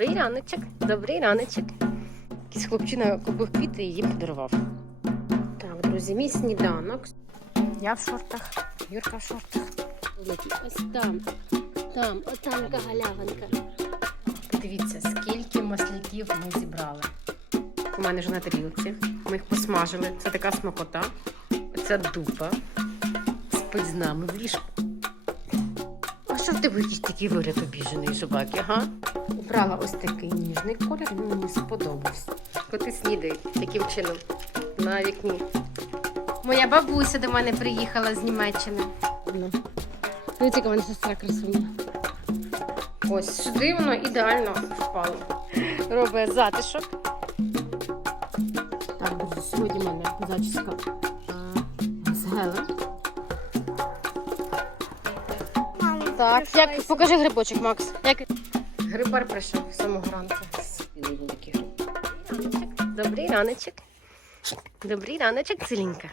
Добрий раночок, добрий раночок. Якийсь хлопчина купив квіти і їм подарував. Так, друзі, мій сніданок. Я в шортах, Юрка в шортах. Ось там, там, отам яка галявинка. Подивіться, скільки масляків ми зібрали. У мене вже на тарілці. Ми їх посмажили. Це така смакота. Це дупа. Спить з нами в ліжку. А що в тебе якийсь такий вигляд обіжений собаки, га? Обрала ось такий ніжний колір, він мені сподобався. Коти снідають таким чином на вікні. Моя бабуся до мене приїхала з Німеччини. Ну. Дивіться, мене сестра красуня. Ось сюди воно ідеально впало. Робить затишок. Так, друзі, сьогодні в мене зачіска з гелем. Так, як покажи грибочок, Макс. Як грибар прийшов з самого ранку. Добрий раночок. Добрий раночок, ціленька.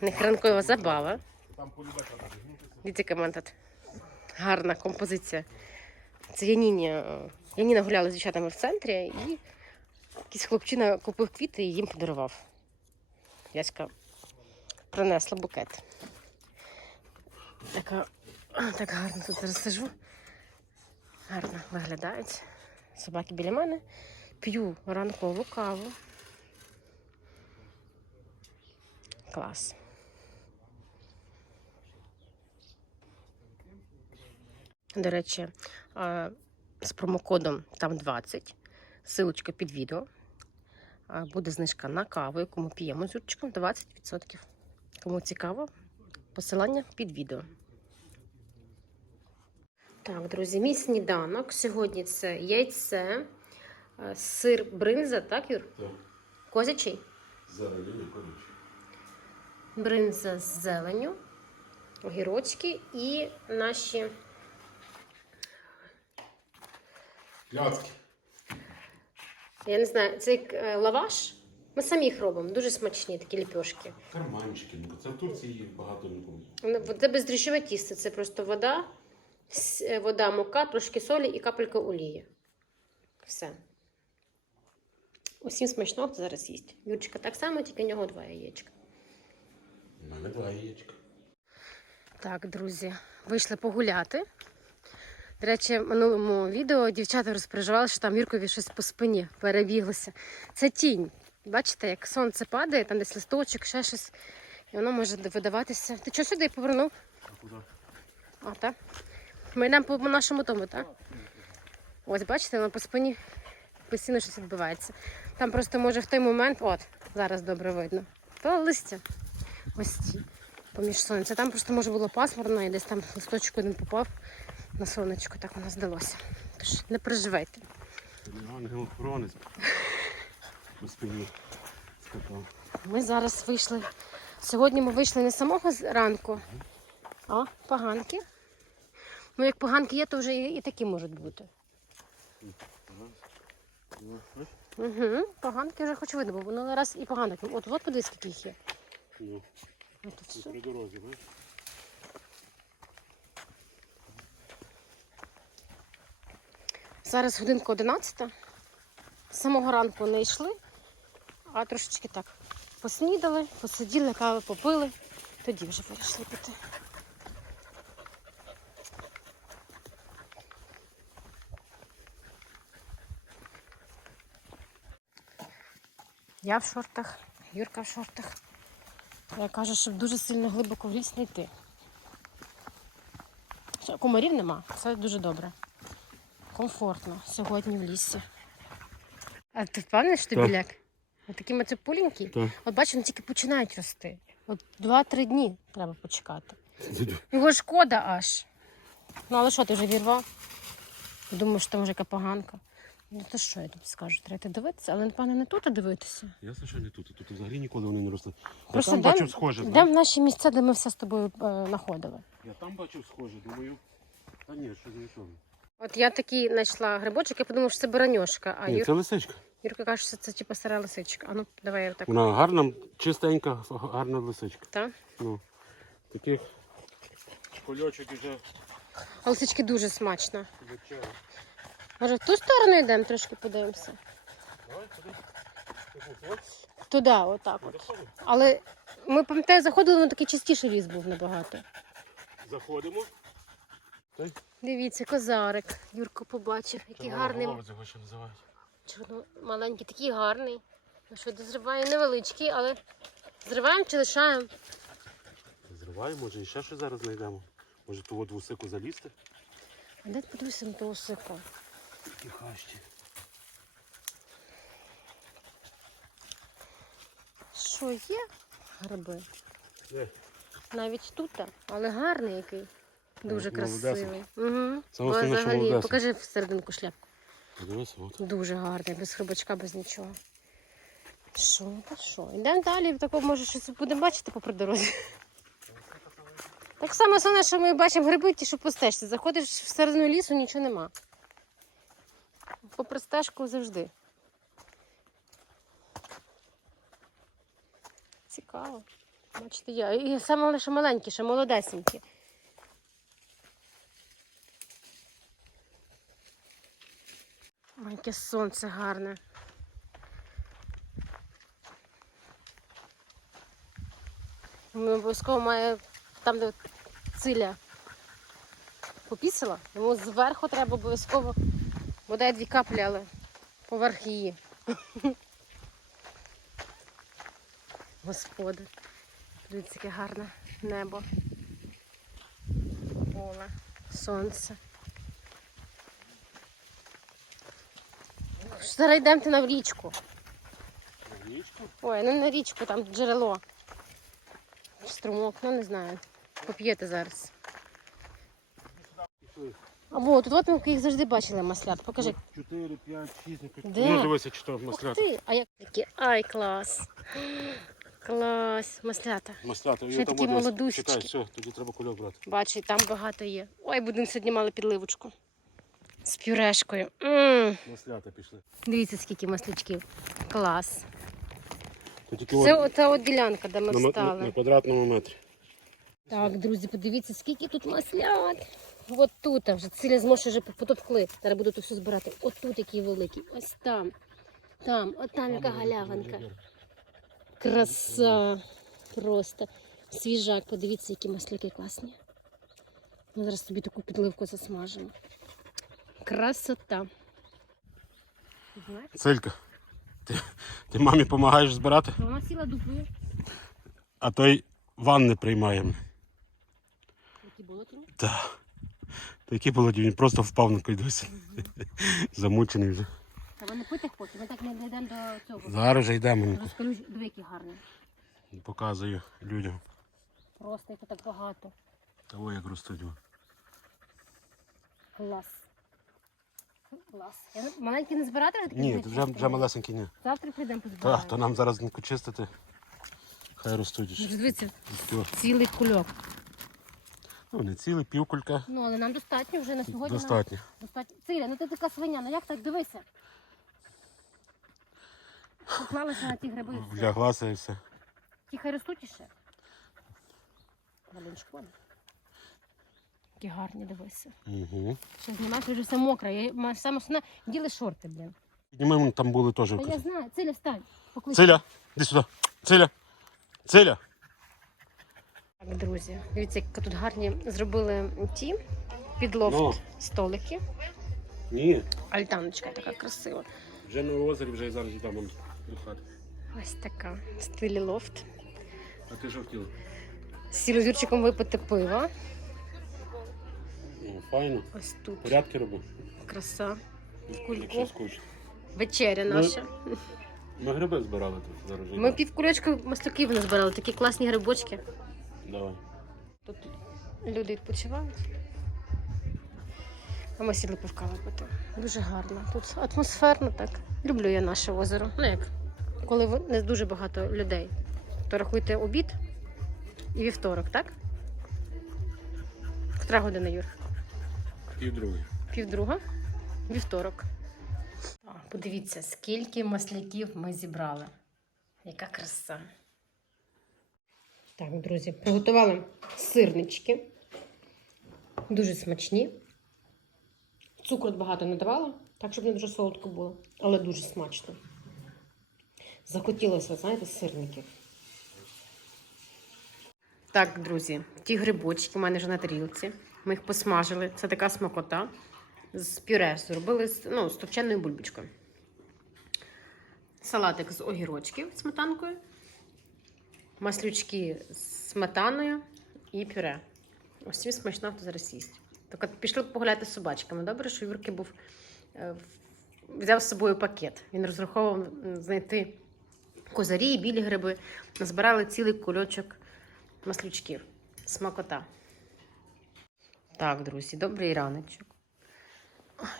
Них ранкова забава. Дивіться, яка тут гарна композиція. Це Яніні. е, Яніна гуляла з дівчатами в центрі і якийсь хлопчина купив квіти і їм подарував. Яська принесла букет. Така, так гарно тут зараз сижу. Гарно виглядають. Собаки біля мене. П'ю ранкову каву. Клас. До речі, з промокодом там 20, силочка під відео. Буде знижка на каву, яку ми п'ємо з Юрчиком 20%. Кому цікаво, посилання під відео. Так, друзі, мій сніданок. Сьогодні це яйце, е, сир бринза, так, Юр? Так, Козячий? зелені колючі. Бринза з зеленю, огірочки і наші Пляцки. Я не знаю, це як е, лаваш. Ми самі їх робимо, дуже смачні такі ліпьошки. Карманчики. Ну, Це в Турції їх багато не було. Ну, Це бездріжджове тісто, це просто вода, вода, мука, трошки солі і капелька олії. Все. Усім смачного, хто зараз їсть. Юрчика так само, тільки в нього два яєчка. У мене два яєчка. Так, друзі, вийшли погуляти. До речі, в минулому відео дівчата розпереживали, що там Юркові щось по спині перебіглося. Це тінь. Бачите, як сонце падає, там десь листочок, ще щось. І воно може видаватися. Ти чого сюди повернув? А куди? А, так. Ми йдемо по нашому тому, так? Ось, бачите, воно по спині постійно щось відбувається. Там просто може в той момент, от, зараз добре видно. То листя. Ось ці, поміж сонця. Там просто може було пасмурно і десь там листочок один попав на сонечко, так воно здалося. Тож не переживайте. Ангел охоронець. По спині скакав. Ми зараз вийшли. Сьогодні ми вийшли не з самого ранку, а поганки. Ну, як поганки є, то вже і, і такі можуть бути. Угу. Поганки вже хоч видно, бо воно раз і поганок. От, от подивись, скільки їх є. Ну, От тут все. при дорозі, бачиш? Зараз годинка 11. З самого ранку не йшли, а трошечки так поснідали, посиділи, кави попили. Тоді вже вирішили піти. Я в шортах, Юрка в шортах. Я кажу, щоб дуже сильно глибоко в ліс не йти. Комарів нема, це дуже добре. Комфортно сьогодні в лісі. А ти впевнений, що ти Так. біляк? От такі мацепуленькі. Так. От бачиш, вони тільки починають рости. От 2-3 дні треба почекати. Його шкода аж. Ну, але що, ти вже вірвав? Думаю, що там вже яка поганка. Ну то що я тобі скажу? Треба дивитися, але напевно не тут дивитися. Ясно, що не тут. Тут взагалі ніколи вони не росли. Я Просто там йдем- бачив схоже. Знаєш? в наші місця, де ми все з тобою е, знаходили. Я там бачив схоже, думаю. Та ні, що нічого. От я такий знайшла грибочок, я подумала, що це бараньошка, а Ні, Юр... це лисичка. Юрка каже, що це типу стара лисичка. А ну, давай я так. Вона гарна, чистенька, гарна лисичка. Та? Ну, таких кольочок вже А лисички дуже смачно. вивчаю. Може, в ту сторону йдемо, трошки подивимося. Давай, туди. Туди, отак от. Але ми пам'ятаю, заходили, він такий частіше ліс був набагато. Заходимо. Той Дивіться, козарик. Юрко побачив, який гарний. Його ще називають. Чорно маленький, такий гарний. Ну що, дозриває невеличкий, але зриваємо чи лишаємо? Зриваємо, може і ще щось зараз знайдемо. Може ту от вусику залізти. А де подивися на того сика? Такі хащі. Що є? Гриби. Де? Навіть тут, але гарний який. Дуже красивий. Угу. Саме Взагалі, покажи всерединку шляпку. Подивися, от. Дуже гарний, без хребачка, без нічого. Що, та що? Йдемо далі, тако, може, щось будемо бачити попри дорозі. Так само основне, що ми бачимо гриби, ті, що по стежці. Заходиш всередину лісу, нічого нема. Попри стежку завжди. Цікаво. Бачите, я. І саме лише маленькі, ще молодесенькі. Ой, сонце гарне. Ми обов'язково має там, де циля попісила, йому зверху треба обов'язково бодай дві каплі, але поверх її. Господи. Дивіться, яке гарне небо. Поле, сонце. Зараз йдемо на річку. На Річку. Ой, ну на річку, там джерело. Струмок, ну не знаю. Поп'єте зараз. Во, тут ми їх завжди бачили маслят. Покажи. 4, 5, 6, Де? Ну, дивися, чи то Ух ти, а як такі? Ай, клас. Клас, маслята. Маслята, Ще такі ось. молодусечки. Чекай, все, тоді треба кульок брати. Бачу, і там багато є. Ой, будемо сьогодні мали підливочку. З пюрешкою. м Маслята пішли. Дивіться, скільки маслячків. Клас. Тільки Це от ота от ділянка, де ми на, на, стали. на квадратному метрі. Так, друзі, подивіться, скільки тут маслят. От тут вже ціля зможе вже потовкли. Зараз буду тут все збирати. От тут який великий. Ось там. Там, от там яка галявинка. Краса. Просто. Свіжак, подивіться, які масляки класні. Ми зараз собі таку підливку засмажимо. Красота. Цилька, ти, ти мамі допомагаєш збирати, Вона сіла дупою. а той ванни приймає. Які болоті. Так. Та який було він просто впав на койдусі. Замучений вже. Та вони пити хочуть. Ми так не дійдемо до цього. Зараз вже йдемо. Розкажу, диви, які гарні. Показую людям. Просто їх так багато. Того як ростуть. Клас. Клас. Я не- маленькі не збирати вже такі Ні, вже, вже малесенькі ні. Завтра прийдемо позбираємо. Так, то нам зараз не чистити. Хай ростуть. Дивіться, цілий кульок. Ну, не цілий, півкулька. Ну, але нам достатньо вже на сьогодні. нам Достатньо. достатньо. Циля, ну ти така свиня, ну як так дивися? Поклалася на ті гриби. і все. Вляглася і все. Ті хай ростуть іще. Блін, шкода. Які гарні, дивися. Угу. Що знімаєш, вже все мокре. Я ма- саме основне, діли шорти, блін. Піднімаємо, там були теж. Та я знаю, Циля, встань. Поклич. Циля, іди сюди. Циля. Циля. Так, друзі, дивіться, як тут гарні зробили ті підлофт Ну. столики. Ні. Альтаночка така красива. Вже на озері, вже і зараз йдемо до хати. Ось така в стилі лофт. А ти що хотіла? Сіли з Юрчиком випити пиво. Ну, файно. Ось тут Порядки роби. краса. Кульку. Якщо скучно. Вечеря Ну, наша. Ми гриби збирали тут зараз. Ми йдемо. пів кулечка масляків назбирали, такі класні грибочки. Давай. Тут люди відпочивають. А ми сіли пивка випити. Дуже гарно. Тут атмосферно так. Люблю я наше озеро. Ну як, коли не дуже багато людей, то рахуйте обід і вівторок, так? Котра година, Юр? Пів. Півдруга? Вівторок. Подивіться, скільки масляків ми зібрали. Яка краса. Так, друзі, приготували сирнички. Дуже смачні. Цукру багато не давала. Так, щоб не дуже солодко було, але дуже смачно. Захотілося, знаєте, сирників. Так, друзі, ті грибочки у мене вже на тарілці. Ми їх посмажили. Це така смакота. З пюре зробили ну, з товченою бульбочкою. Салатик з огірочків сметанкою, маслючки з сметаною і пюре. Ось всім смачно, хто зараз їсть. Так от пішли погуляти з собачками. Добре, що Юрки був е, взяв з собою пакет. Він розраховував знайти козарі, білі гриби. Назбирали цілий кульочок маслючків. Смакота. Так, друзі, добрий раночок.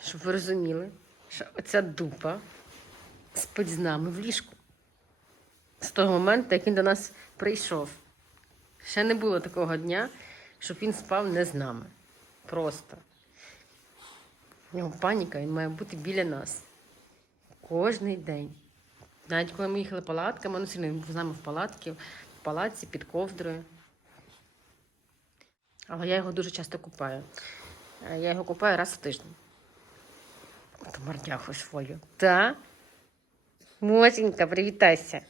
Щоб ви розуміли, що оця дупа спить з нами в ліжку. З того моменту, як він до нас прийшов. Ще не було такого дня, щоб він спав не з нами. Просто. У нього паніка, він має бути біля нас. Кожний день. Навіть коли ми їхали палатками, ну сильно він був з нами в палатці, в палаці під ковдрою. Але я його дуже часто купаю. Е, Я його купаю раз в тиждень. От мордяху свою. Та? Мосінька, привітайся.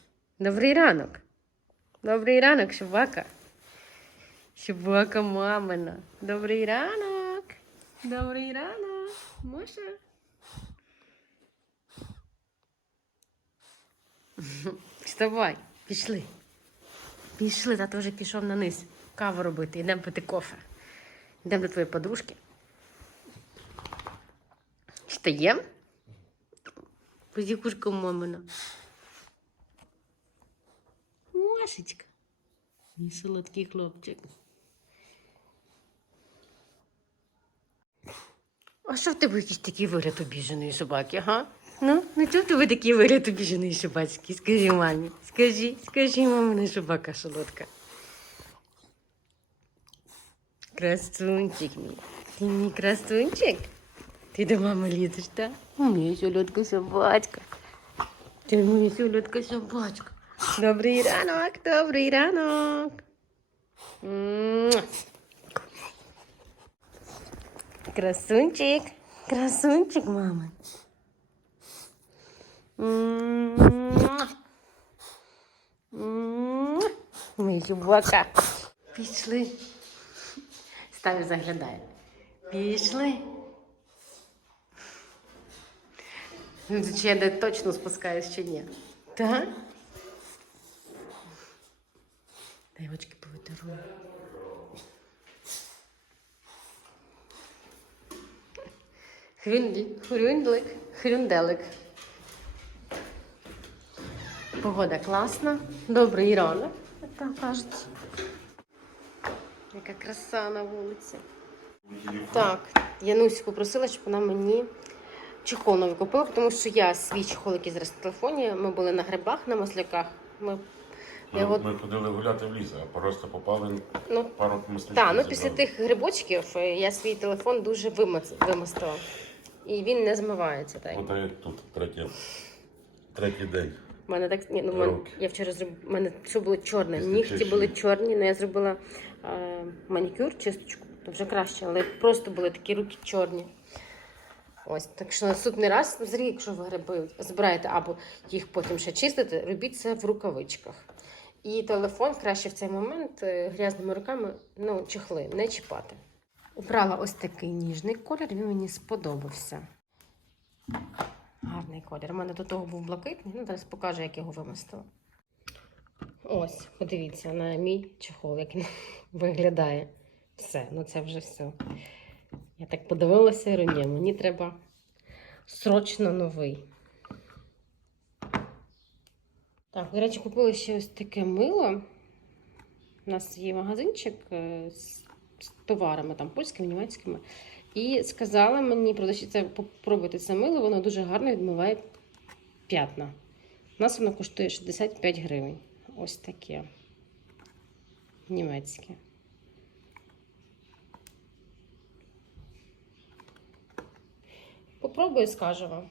Добрий ранок. Добрий ранок, Шубака. Шубака мамина. Добрий ранок. Добрий ранок. Моша. Вставай, пішли. Пішли, тато вже пішов на низ. Каву робити, йдемо пити кофе. Йдемо до твоєї подружки. Встаєм? Позікушка мамина. Машечка. Мій солодкий хлопчик. А що в тебе якийсь такий вигляд обіженої собаки, га? Ну, ну чого тебе такий вигляд обіженої собачки? Скажи мамі. Скажи, скажи, мамина собака солодка. Красунчик мій. Ти мій красунчик. Ти до мами лізеш, так? Моя солодка собачка. Ти моя солодка собачка. Добрий ранок, добрий ранок. Красунчик, красунчик, мама. Мій собака. Пішли. Ставі заглядає. Пішли. Ну, Чи я де точно спускаюсь чи ні? Так? Дай очки повитирую. Хрюндлик, хрюнделик. Погода класна. Добрий ранок, як там кажуть. Яка краса на вулиці. Так, Янусь попросила, щоб вона мені чехол новий купила, тому що я свій чехол, який зараз в телефоні, ми були на грибах, на масляках. Ми, Ми, його, ми ходили гуляти в ліс, а просто попали ну, пару мислячків. Так, ну після тих грибочків е, я свій телефон дуже вимастила. І він не змивається. Так. От як тут третій, третій день. У мене так ні, ну, мене, я вчора зроб... у мене все було чорне. Нігті були чорні, але я зробила е, манікюр, чисточку, то вже краще, але просто були такі руки чорні. Ось, так що наступний раз, взагалі, якщо ви гриби збираєте або їх потім ще чистите, робіть це в рукавичках. І телефон краще в цей момент е, грязними руками, ну, чехли, не чіпати. Обрала ось такий ніжний колір, він мені сподобався. Гарний колір. У мене до того був блакитний, ну зараз покажу, як його вимастила. Ось, подивіться на мій чехол, як він виглядає. Все, ну це вже все. Я так подивилася і говорю, мені треба срочно новий. Так, до речі, купила ще ось таке мило. У нас є магазинчик е, з товарами, там польськими, німецькими. І сказала мені, продавщиця, попробуйте це мило, воно дуже гарно відмиває п'ятна. У нас воно коштує 65 гривень. Ось таке. Німецьке. Попробую, скажу вам.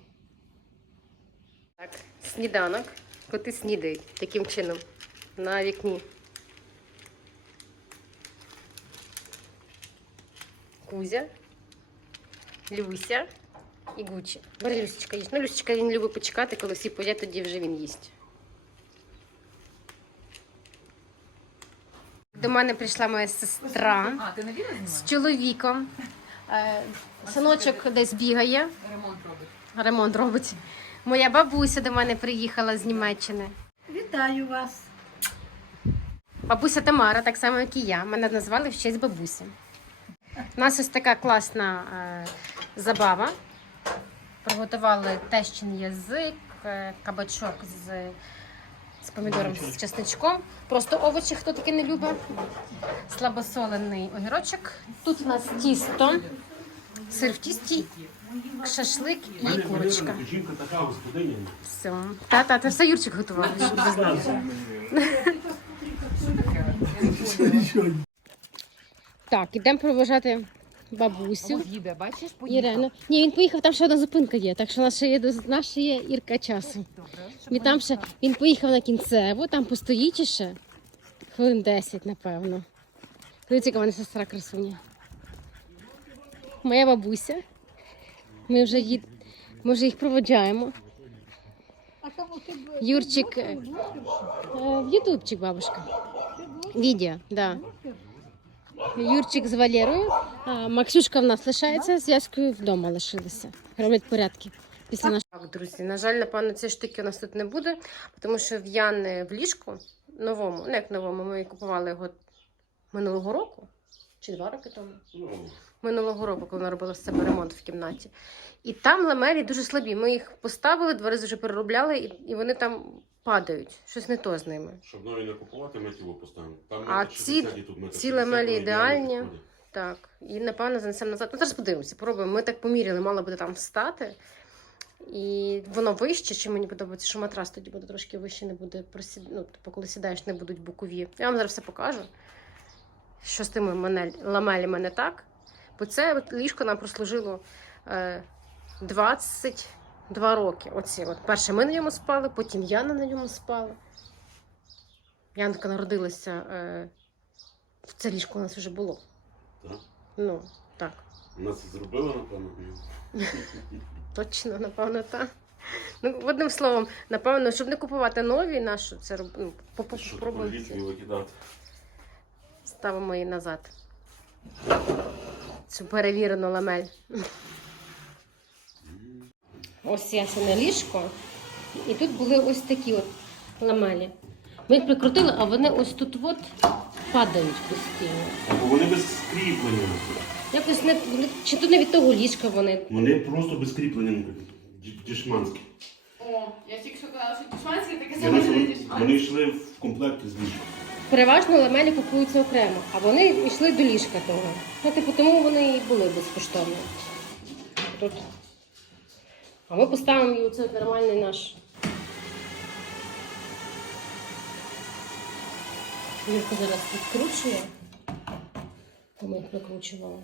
Так, сніданок. Коти снідають таким чином на вікні. Кузя, Люся і Гуччі. Бери Люсічка їсть. Ну, Люсічка він любить почекати, коли всі поїдять, тоді вже він їсть. До мене прийшла моя сестра А, ти з чоловіком. Е, Синочок десь бігає, Ремонт робиш. ремонт робить. Моя бабуся до мене приїхала з Німеччини. Вітаю вас. Бабуся Тамара, так само, як і я. Мене назвали в честь бабусі. У нас ось така класна е, забава. Приготували тещин язик, е, кабачок з, з помідором з чесничком. Просто овочі, хто таке не любить. Слабосолений огірочок. Тут у нас тісто, сир в тісті, шашлик і курочка. Жінка така господиня. Все. Та-та, це все Юрчик готував. щоб ви знали. Так, ідемо проважати бабусю. Їде, бачиш, Ірину. Ні, він поїхав, там ще одна зупинка є, так що у нас ще є, у нас ще є Ірка часу. Він там ще він поїхав на кінцеву, там постоїть ще хвилин 10, напевно. Дивіться, яка в мене сестра красуня. Моя бабуся. Ми вже їд... ми вже їх проводжаємо. Юрчик е, е, в Ютубчик, бабушка. Відео, да. Юрчик з Валерою, а Максюшка в нас лишається, з Яською вдома лишилися. Роблять порядки. Після нашого. Так, друзі, на жаль, напевно, цієї штуки у нас тут не буде, тому що в Яни в ліжку новому, не як новому, ми купували його минулого року чи два роки тому. Минулого року, коли вона робила з себе ремонт в кімнаті. І там ламелі дуже слабі. Ми їх поставили, два рази вже переробляли, і, і вони там падають. Щось не то з ними. Щоб нові не купувати, ми тіло поставимо. Там А ці- тут ці ламелі ідеальні. Так, і напевно занесемо назад. Ну, зараз подивимося, пробуємо. Ми так поміряли, мало буде там встати. І воно вище, чи мені подобається, що матрас тоді буде трошки вище, не буде просід... ну, типу, коли сідаєш, не будуть бокові. Я вам зараз все покажу. Що з тими манель... ламелями не так. Бо це ліжко нам прослужило е, 22 роки. Оці, от. Перше ми на ньому спали, потім Яна на ньому спала. Янка народилася. Е, в це ліжко у нас вже було. Так? Ну, так. У нас це зробили, напевно. Точно, напевно, так. Ну, одним словом, напевно, щоб не купувати нові, нашу це роб... ну, попробуємо. Ставимо її назад. Цю перевірену ламель. Ось я це на ліжко. І тут були ось такі от ламелі. Ми їх прикрутили, а вони ось тут от падають постійно. Або вони без скріплення. Якось не чи то не від того ліжка вони. Вони просто без кріплення. ді- Дішманські. О, я тільки що казала, що дішманські таке Вони, саме вони, вони йшли в комплекті з ліжком. Переважно ламелі купуються окремо, а вони йшли до ліжка того. Ну, типу, тому вони і були безкоштовно. Тут. А ми поставимо її оце нормальний наш. Юрка зараз відкручує. То ми їх зробили.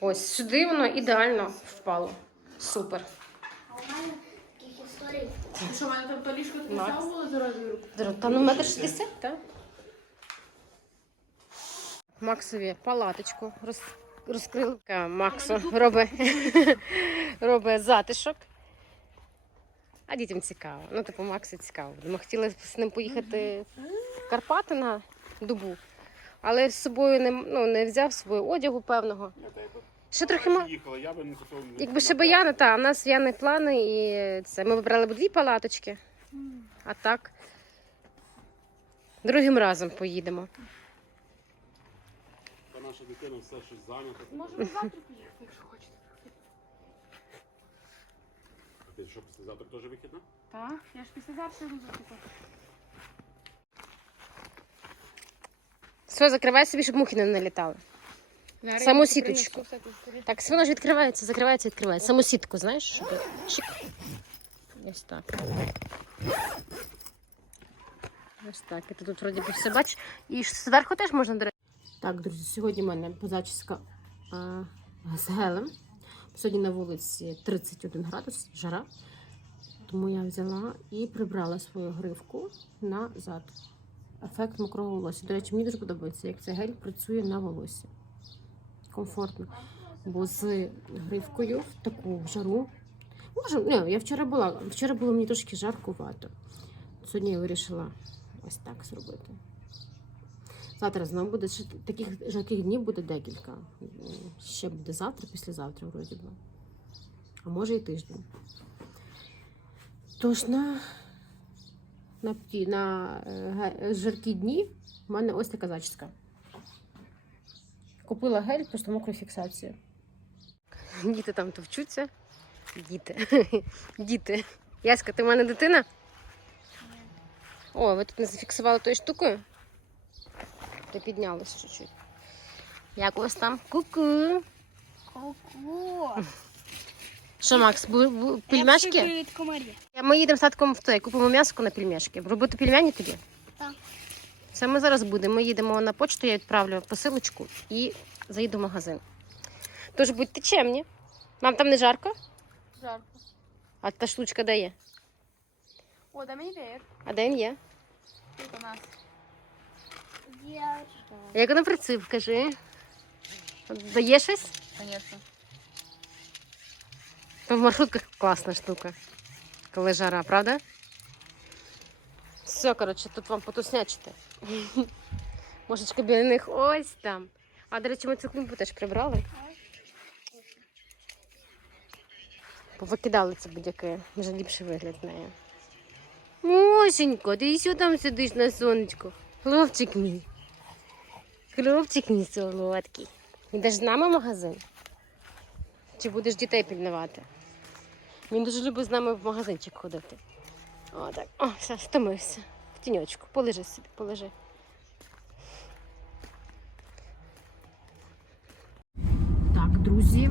Ось сюди воно ідеально впало. Супер. Що, в мене там то ліжко таке Макс. само було зараз Юрку? Та ну метр шістдесят, так? Максові палаточку роз, розкрили. Така Максу робить, робить затишок. А дітям цікаво. Ну, типу, Максу цікаво. Ми хотіли з ним поїхати в Карпати на добу, але з собою не, ну, не взяв з собою одягу певного. Ще трохи ма... Їхала, я би не хотів. Якби ще Баяна, та у нас Яни плани, і це ми вибрали б дві палаточки. А так другим разом поїдемо. Та наша дитина все щось зайнята. Можемо завтра поїхати, якщо хочете. А ти що, післязавтра теж вихідна? Так, я ж після завтра йду закупити. Все, закривай собі, щоб мухи не налітали. Саму сіточку. Так, воно ж відкривається, закривається, відкривається. Саму сітку, знаєш, щоб чик. Ось так. Ось так. І ти тут вроді би все бачиш. І зверху теж можна до. Так, друзі, сьогодні в мене позачіска а, з гелем. Сьогодні на вулиці 31 градус, жара. Тому я взяла і прибрала свою гривку назад. Ефект мокрого волосся. До речі, мені дуже подобається, як цей гель працює на волосі. Комфортно. бо з гривкою в таку жару. Може, не, я вчора була. Вчора було мені трошки жаркувато. Сьогодні я вирішила ось так зробити. Завтра знову буде ще таких жарких днів буде декілька. Ще буде завтра, післязавтра, вроді би. А може і тиждень. Тож на, на, ті- на е, жаркі дні в мене ось така зачіска. Купила гель, просто мокру фіксацію. Діти там товчуться. Діти. Діти. Яська, ти в мене дитина? О, ви тут не зафіксували тою штукою? Ти піднялась чуть-чуть. Як у вас там? Ку-ку. Ого! Що, Макс, бу- бу- пельмешки? Я- Ми їдемо з татком в той, купимо м'ясо на пельмешки. Робити пельмені тобі? Це ми зараз будемо. Ми їдемо на почту, я відправлю посилочку і заїду в магазин. Тож будьте чемні. Вам там не жарко? Жарко. А та штучка де є? О, дай мені веєр. А де він є? Тут у нас. Я Як вона працює, кажи. Дає щось? Звісно. В маршрутках класна штука. Коли жара, правда? Все, коротше, тут вам потуснячити. Мошечка біля них ось там. А, до речі, ми цю клумбу теж прибрали. Повикидали ці будь-яки. Вже ліпший вигляд неї. Мошенько, ти що там сидиш на сонечку? Хлопчик мій. Хлопчик мій солодкий. Ідеш з нами в магазин? Чи будеш дітей пільнувати? Він дуже любить з нами в магазинчик ходити. О, так. О, все, стомився. В тіньочку. Полежи собі, полежи. Так, друзі,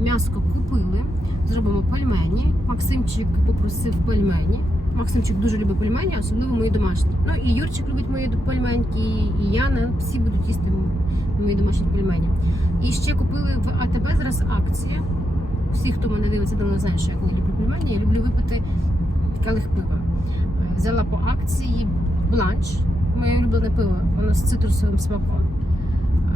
м'яско купили. Зробимо пельмені. Максимчик попросив пельмені. Максимчик дуже любить пельмені, особливо мої домашні. Ну і Юрчик любить мої пельменьки, і Яна. Всі будуть їсти мої домашні пельмені. І ще купили в АТБ зараз акція. Всі, хто мене дивиться, давно знають, що я коли люблю пельмені, я люблю випити келих пива. Взяла по акції бланш, моє улюблене пиво, воно з цитрусовим смаком.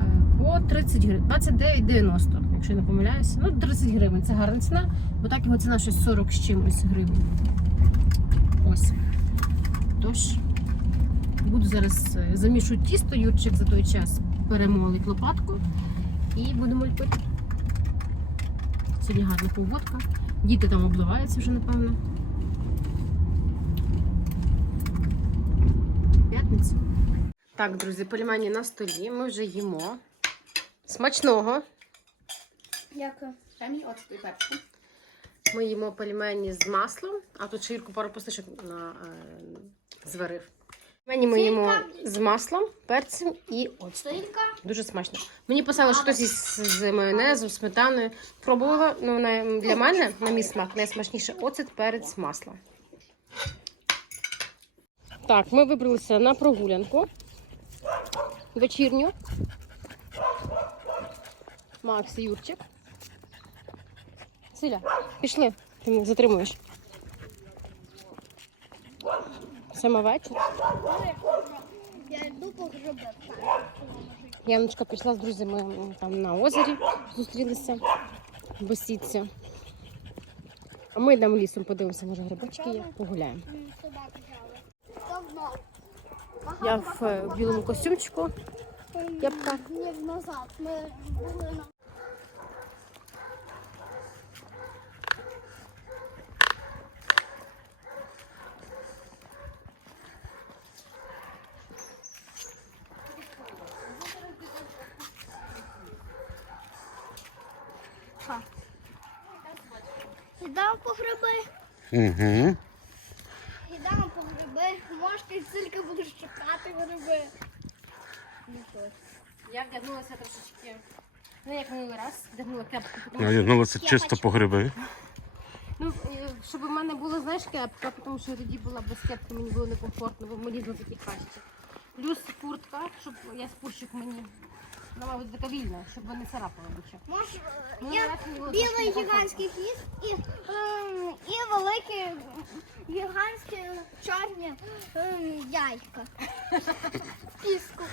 Е, По 30 гривень, 29,90, якщо я не помиляюся. Ну, 30 гривень це гарна ціна, бо так його ціна щось 40 з чимось гривень. Ось. Тож, буду зараз е, замішувати тісто, Юрчик за той час перемолить лопатку і будемо ліпити. Сьогодні гарна погодка. Діти там обливаються вже, напевно. П'ятниця. Так, друзі, пельмені на столі. Ми вже їмо. Смачного. Дякую. Мені. Ми їмо пельмені з маслом, а тут ще Юрку пару постишок на, е, зварив. Пельмені ми їмо з маслом, перцем і оцтом. Дуже смачно. Мені писали, що хтось із з майонезом, сметаною. Пробувала. Ну, на, для мене, на мій смак, найсмачніше оцет, перець, масло. Так, ми вибралися на прогулянку вечірню. Макс і Юрчик. Силя, пішли, ти мене затримуєш. Саме вечір. Я йду по гриби. Яночка пішла з друзями там на озері, зустрілися в бесідці. А ми йдемо лісом, подивимося, може грибочки є, погуляємо. Я в е, білому костюмчику. Я б так. Назад. Ми були на... Йдемо по гриби. Угу. Йдемо по гриби. Мошки шукати гриби. Я вдягнулася трошечки. Ну, як минулий раз, вдягнула кепку. Я вернулася чисто по гриби. Ну, е, щоб у мене була, знаєш, кепка, тому що я тоді була без кепки, мені було некомфортно, бо мені було такі краще. Плюс куртка, щоб я спущик мені. Вона бути така вільна, щоб не царапала нічого. Може, Ну, я білий гігантський хвіст і, ем, і великі гігантські чорні ем, яйка. Піску.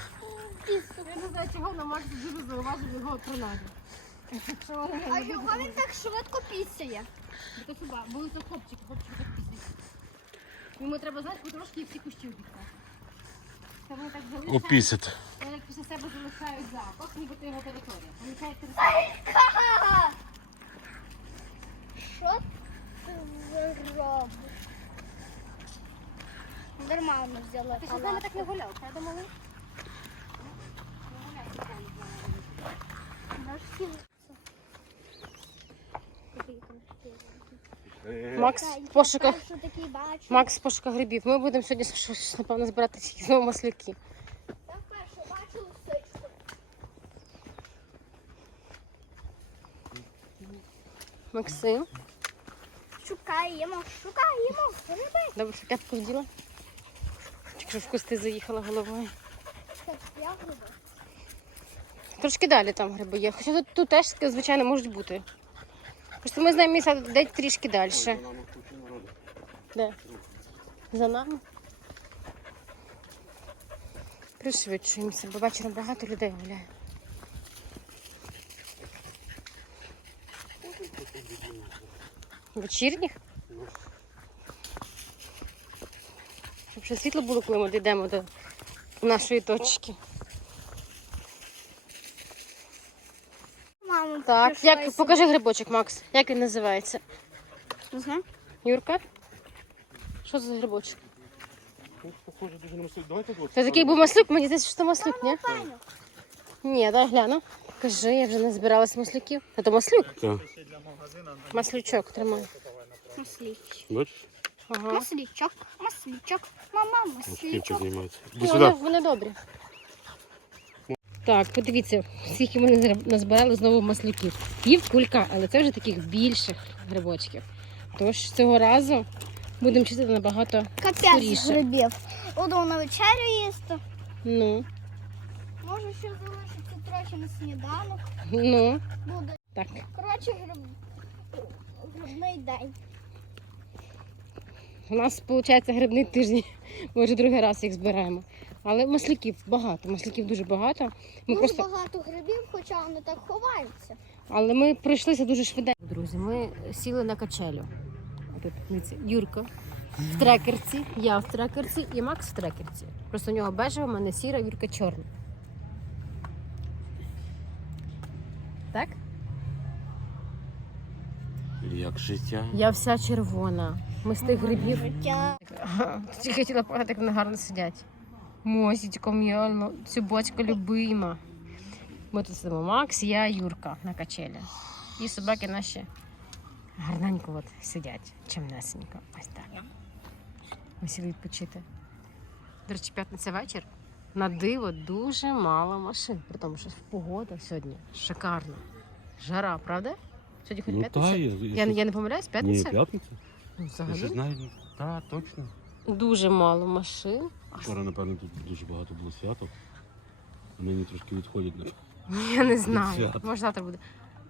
Піску. Я не знаю, чого, але Макс дуже зауважив його принаді. А його він так швидко пісяє. Це хіба, бо це хлопчик, хлопчик так пісить. Йому треба знати, потрошки і всі кущі обіцяти. Це вони так залишають, Опісять. вони як після себе залишають запах, ніби це його територія. Помічаєте Ха-ха-ха! Що ти робиш? Нормально взяла. Ти що з нами так не гуляв, правда, малий? Макс в пошуках. Що. Макс в пошуках грибів. Ми будемо сьогодні щось, напевно, збирати ці знову. Я вперше лисичку. Максим, Шукаємо, шукаємо гриби. добре, що кепку вділа. Якщо в кусти заїхала головою. Я гриби. Трошки далі там гриби є. Хоча тут, тут теж, звичайно, можуть бути. Просто ми знаємо місце, де трішки далі. Де? За нами. Пришвидшуємося, бо вечором багато людей гуляє. Вечірніх? Щоб ще світло було, коли ми дійдемо до нашої точки. Так, як покажи грибочок, Макс. Як він називається? Угу. Юрка? Що це за грибочок? Похоже, дуже на маслюк. Давайте от. Це такий був маслюк, мені здається, що це маслюк, ні? Ні, дай гляну. Кажи, я вже не збиралась маслюків. А то маслюк. Так. Маслючок тримай. Масліч. Бачиш? Ага. Маслічок, маслічок, мама, маслічок. знімається. Іди Ну, вони, сюди. вони добрі. Так, подивіться, скільки ми назбирали знову маслюків. Пів кулька, але це вже таких більших грибочків. Тож цього разу будемо чистити набагато Капець скоріше. грибів. Буду на вечерю їсти. Ну, Може ще залишиться трохи на сніданок. ну, Буде. так. Коротше, гриб... грибний день. У нас виходить грибний тиждень. Ми вже другий раз їх збираємо. Але масляків багато, масляків дуже багато. Ми Дуже просто... багато грибів, хоча вони так ховаються. Але ми пройшлися дуже швиденько. Друзі, ми сіли на качелю. Юрка в трекерці, я в трекерці і Макс в трекерці. Просто у нього бежева, у мене сіра, Юрка чорна. Так? Як життя. Я вся червона. Ми з тих грибів. Життя. Тільки хотіла показати, як вони гарно сидять. Мосічко, м'яльно, цюбочка любима. Ми тут сидимо Макс, я, Юрка на качелі. І собаки наші гарненько от сидять, чимнесенько. Ось так. Ми сіли відпочити. До речі, п'ятниця вечір. На диво дуже мало машин. При тому, що погода сьогодні шикарна. Жара, правда? Сьогодні хоч Ну п'ятниця? так, я, я, не помиляюсь, Ні, п'ятниця? п'ятниця. Ну, Я взагалі. ще знаю. Так, точно. Дуже мало машин. Вчора, напевно, тут дуже багато було свято. А нині трошки відходять. напевно. Я не знаю. Свято. Може завтра буде.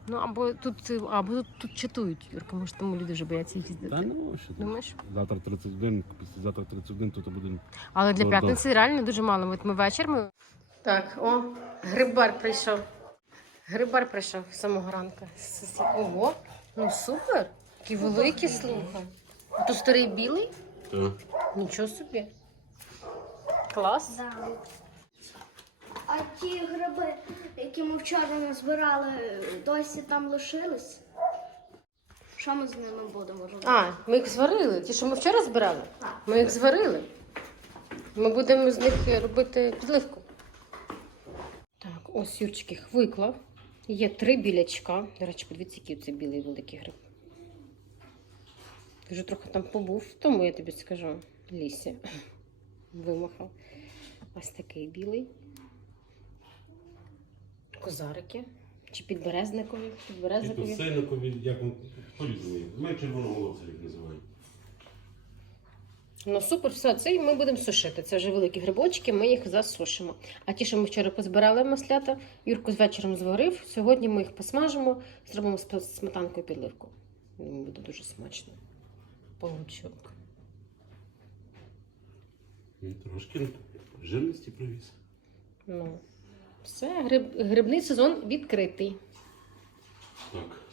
Ну або тут, або тут, тут чатують, Юрка, може тому люди вже бояться їздити. Та ну, що ти. Думаєш? Завтра 31, післязавтра 31, то, то буде. Але для Ну, п'ятниці реально дуже мало. От ми вечір ми. Так, о, грибар прийшов. Грибар прийшов з самого ранку. З Ого, ну супер. Такий великий слухай. А то старий білий? Так. Нічого собі. Клас. Да. А ті гриби, які ми вчора назбирали, досі там лишились. Що ми з ними будемо робити? А, ми їх зварили. Ті, що ми вчора збирали? Ми їх зварили. Ми будемо з них робити підливку. Так, ось Юрчик їх виклав. Є три білячка. До речі, подивіться, який це білий великий гриб. Ти вже трохи там побув, тому я тобі скажу. Лісі. Вимахав. Ось такий білий. Козарики. Чи підберезникові? Підберезникові. Сейникові, як він. Ми червоноголовців їх називаємо. Ну супер, все, це і ми будемо сушити. Це вже великі грибочки, ми їх засушимо. А ті, що ми вчора позбирали маслята, Юрко з вечором зварив. Сьогодні ми їх посмажимо, зробимо з сметанкою підливку. Буде дуже смачно. Получок. Трошки жирності привіз. Ну, все, гриб, грибний сезон відкритий. Так.